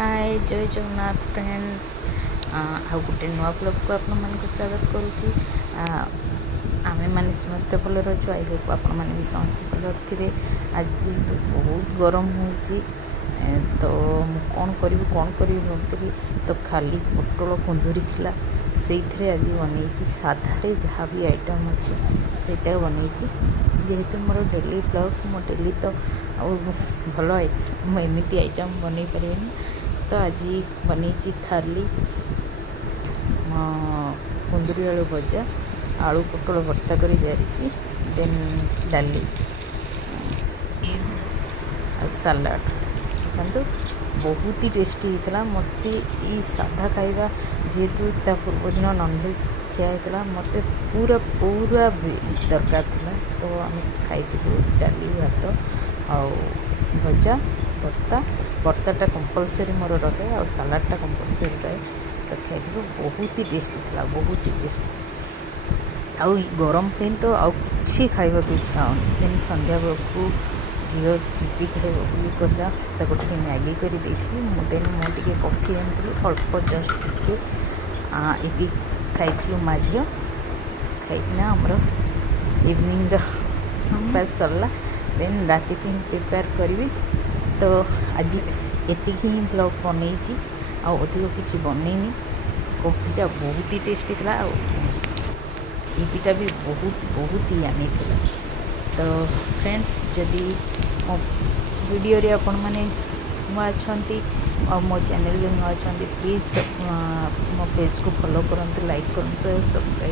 हाय जय जगन्नाथ फ्रेंड्स आ गोटे नुआ ब्लॉग को आपण मानक स्वागत करुच्ची। आमे माने समस्ते भल रही आई होप आपण मैंने भी समस्ते भल थे। आज तो बहुत गरम हो तो कौन करी भावती तो खाली पोटल कुंदूरी थिला से आज बनई साधारे जहाँ भी आइटम अच्छे से बनई जेहेतु मोर डेली ब्लॉग मो डेली तो भल एमती आइटम बन पारे तो आज बनई खाली कुंदूरी आलू भजा आलू पोटल भर्ता कर जारी देन डाली सलाड देखो बहुत ही टेस्टी होता। मत साधा खाଇବା जेहेतु ता पूर्व दिन नॉनवेज खिया मत पूरा पूरा दरकार था तो आम खाई डाली भात आ भजा भर्ताटा कंपलसरी मोर रहे और सलाडटा कंपलसरी रहे तो खाई बहुत ही टेस्टी था बहुत ही टेस्टी आउ गरम पे तो आउ कि खावा इच्छा होनी। देन संध्या बेलू झील टीपी खाइब बोली कहला तो गोटे मैगी कर देन मुझे कॉफी आनी अल्प जस्ट टे ये खाई माँ झील खाईना आमर इवनिंग ब्रेकफास्ट सरला देन राति प्रिपेयर करी तो आज एति ही ब्लॉग बनई अधिक किसी बनईनी। कॉफीटा बहुत ही टेस्टी था ईपीटा भी बहुत ही आनी था। तो फ्रेंड्स जदि मो वीडियो रे आपण माने नुआ अच्छी और मो चैनल नुआ अच्छा प्लीज़ मो पेज को फॉलो करंतु लाइक करंतु सब्सक्राइब